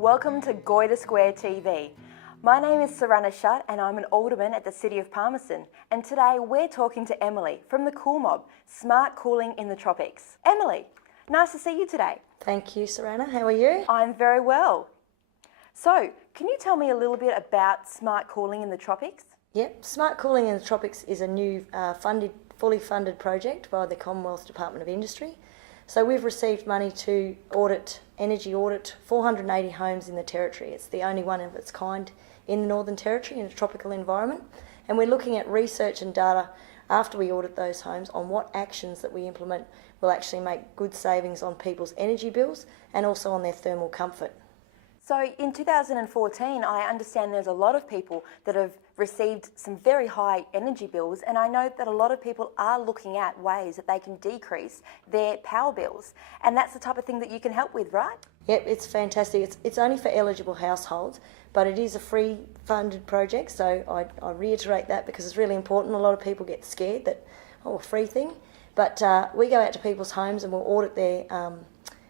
Welcome to Goyder Square TV. My name is Sarana Shutt and I'm an alderman at the City of Palmerston, and today we're talking to Emily from the COOLmob, Smart Cooling in the Tropics. Emily, nice to see you today. Thank you, Sarana. How are you? I'm very well. So, can you tell me a little bit about Smart Cooling in the Tropics? Yep, Smart Cooling in the Tropics is a new fully funded project by the Commonwealth Department of Industry. So we've received money to energy audit 480 homes in the Territory. It's the only one of its kind in the Northern Territory in a tropical environment. And we're looking at research and data after we audit those homes on what actions that we implement will actually make good savings on people's energy bills and also on their thermal comfort. So in 2014, I understand there's a lot of people that have received some very high energy bills, and I know that a lot of people are looking at ways that they can decrease their power bills, and that's the type of thing that you can help with, right? Yep, it's fantastic. It's only for eligible households, but it is a free funded project, so I reiterate that because it's really important. A lot of people get scared that, a free thing, but we go out to people's homes and we'll audit their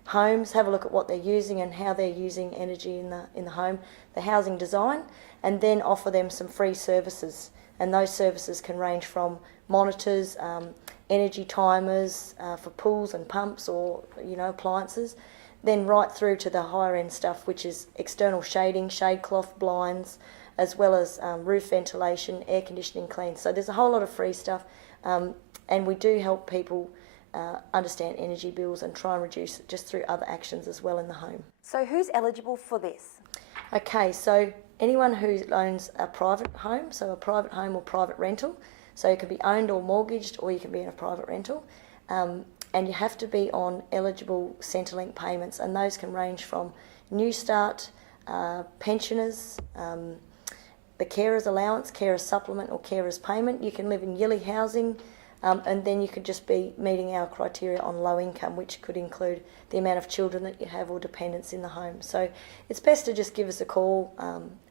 homes, have a look at what they're using and how they're using energy in the home, the housing design, and then offer them some free services. And those services can range from monitors, energy timers for pools and pumps or appliances, then right through to the higher end stuff, which is external shading, shade cloth, blinds, as well as roof ventilation, air conditioning, clean. So there's a whole lot of free stuff, and we do help people understand energy bills and try and reduce it just through other actions as well in the home. So who's eligible for this? Okay, so anyone who owns a private home, so a private home or private rental, so it can be owned or mortgaged, or you can be in a private rental, and you have to be on eligible Centrelink payments, and those can range from New Start, pensioners, the carers allowance, carers supplement or carers payment. You can live in Yilly housing, and then you could just be meeting our criteria on low income, which could include the amount of children that you have or dependents in the home. So it's best to just give us a call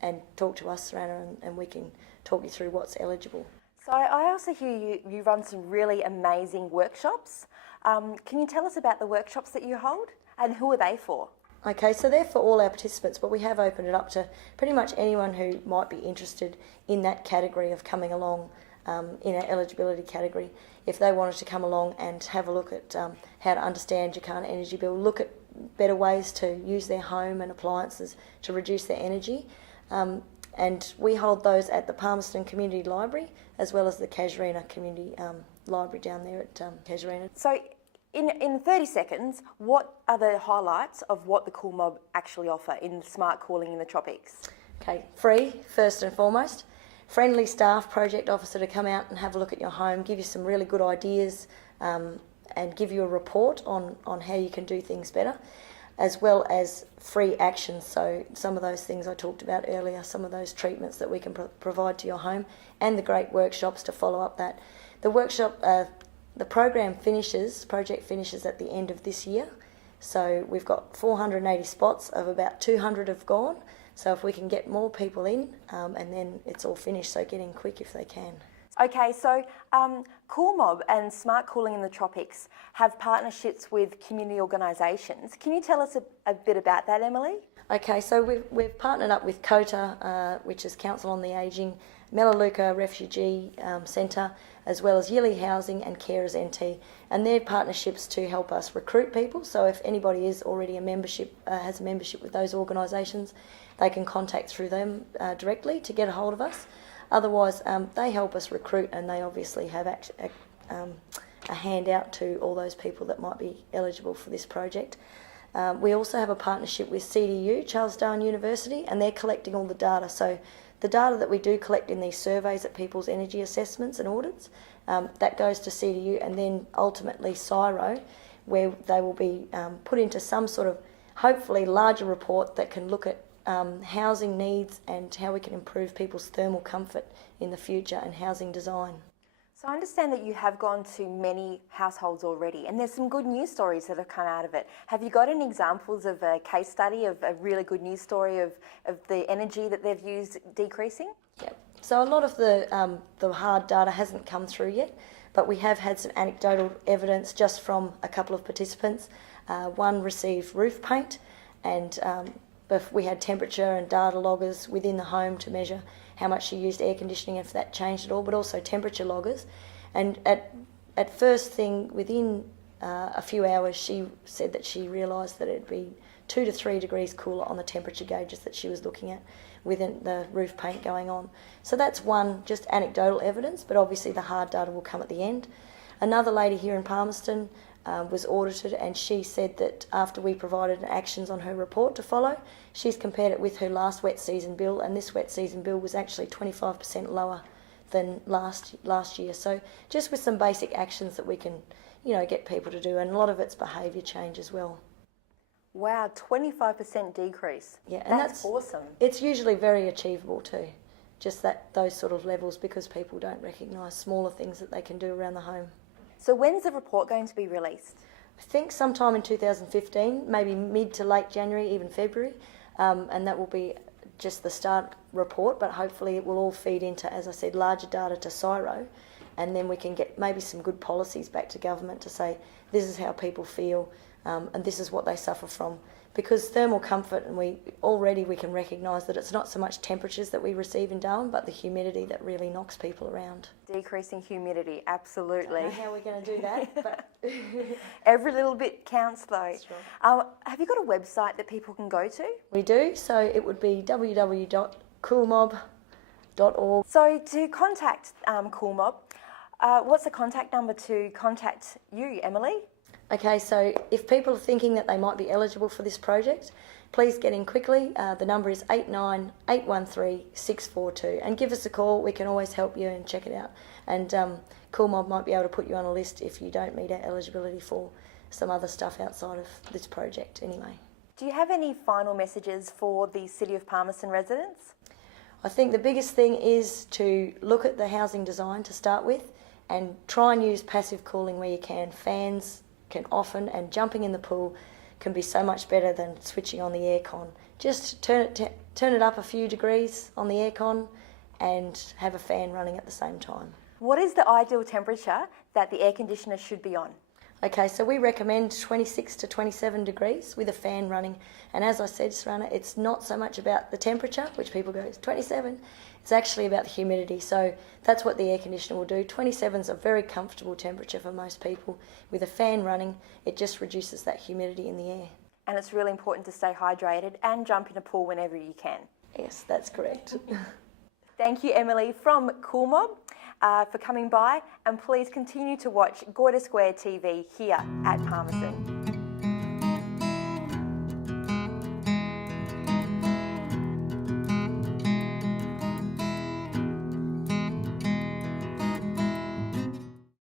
and talk to us, Sarana, and we can talk you through what's eligible. So I also hear you run some really amazing workshops. Can you tell us about the workshops that you hold and who are they for? Okay, so they're for all our participants, but we have opened it up to pretty much anyone who might be interested in that category of coming along in our eligibility category. If they wanted to come along and have a look at how to understand your current energy bill, look at better ways to use their home and appliances to reduce their energy. And we hold those at the Palmerston Community Library as well as the Casuarina Community Library down there at Casuarina. So in 30 seconds, what are the highlights of what the COOLmob actually offer in Smart Cooling in the Tropics? Okay, free first and foremost. Friendly staff project officer to come out and have a look at your home, give you some really good ideas and give you a report on how you can do things better, as well as free actions. So some of those things I talked about earlier, some of those treatments that we can provide to your home, and the great workshops to follow up that. The workshop, the project finishes at the end of this year. So we've got 480 spots, of about 200 have gone. So if we can get more people in, and then it's all finished, so get in quick if they can. Okay, so COOLmob and Smart Cooling in the Tropics have partnerships with community organisations. Can you tell us a bit about that, Emily? Okay, so we've partnered up with COTA, which is Council on the Ageing, Melaleuca Refugee Centre, as well as Yilly Housing and Carers NT, and they're partnerships to help us recruit people. So if anybody is already has a membership with those organisations, they can contact through them directly to get a hold of us. Otherwise, they help us recruit, and they obviously have a handout to all those people that might be eligible for this project. We also have a partnership with CDU, Charles Darwin University, and they're collecting all the data. So the data that we do collect in these surveys at people's energy assessments and audits, that goes to CDU, and then ultimately CSIRO, where they will be put into some sort of, hopefully, larger report that can look at housing needs and how we can improve people's thermal comfort in the future and housing design. So I understand that you have gone to many households already, and there's some good news stories that have come out of it. Have you got any examples of a case study of a really good news story of the energy that they've used decreasing? Yep. So a lot of the hard data hasn't come through yet, but we have had some anecdotal evidence just from a couple of participants. One received roof paint and but we had temperature and data loggers within the home to measure how much she used air conditioning, if that changed at all, but also temperature loggers. And at first thing, within a few hours, she said that she realised that it'd be 2 to 3 degrees cooler on the temperature gauges that she was looking at with the roof paint going on. So that's one, just anecdotal evidence, but obviously the hard data will come at the end. Another lady here in Palmerston was audited, and she said that after we provided actions on her report to follow, she's compared it with her last wet season bill, and this wet season bill was actually 25% lower than last year. So just with some basic actions that we can, get people to do, and a lot of it's behaviour change as well. Wow, 25% decrease. Yeah, and that's awesome. It's usually very achievable too, just those sort of levels, because people don't recognise smaller things that they can do around the home. So when's the report going to be released? I think sometime in 2015, maybe mid to late January, even February, and that will be just the start report, but hopefully it will all feed into, as I said, larger data to CSIRO, and then we can get maybe some good policies back to government to say this is how people feel, and this is what they suffer from. Because thermal comfort, and we can recognise that it's not so much temperatures that we receive in Darwin, but the humidity that really knocks people around. Decreasing humidity, absolutely. I don't know how we're going to do that, but every little bit counts though. That's right. Have you got a website that people can go to? We do, so it would be www.COOLmob.org. So to contact COOLmob, what's the contact number to contact you, Emily? Okay, so if people are thinking that they might be eligible for this project, please get in quickly. The number is 89813642, and give us a call. We can always help you and check it out. And COOLmob might be able to put you on a list if you don't meet our eligibility for some other stuff outside of this project anyway. Do you have any final messages for the City of Palmerston residents? I think the biggest thing is to look at the housing design to start with, and try and use passive cooling where you can. Fans can often, and jumping in the pool can be so much better than switching on the aircon. Just turn it up a few degrees on the aircon and have a fan running at the same time. What is the ideal temperature that the air conditioner should be on? Okay, so we recommend 26 to 27 degrees with a fan running. And as I said, Sarana, it's not so much about the temperature, which people go, 27. It's actually about the humidity. So that's what the air conditioner will do. 27 is a very comfortable temperature for most people. With a fan running, it just reduces that humidity in the air. And it's really important to stay hydrated and jump in a pool whenever you can. Yes, that's correct. Thank you, Emily, from COOLmob, for coming by, and please continue to watch Gorda Square TV here at Palmerston.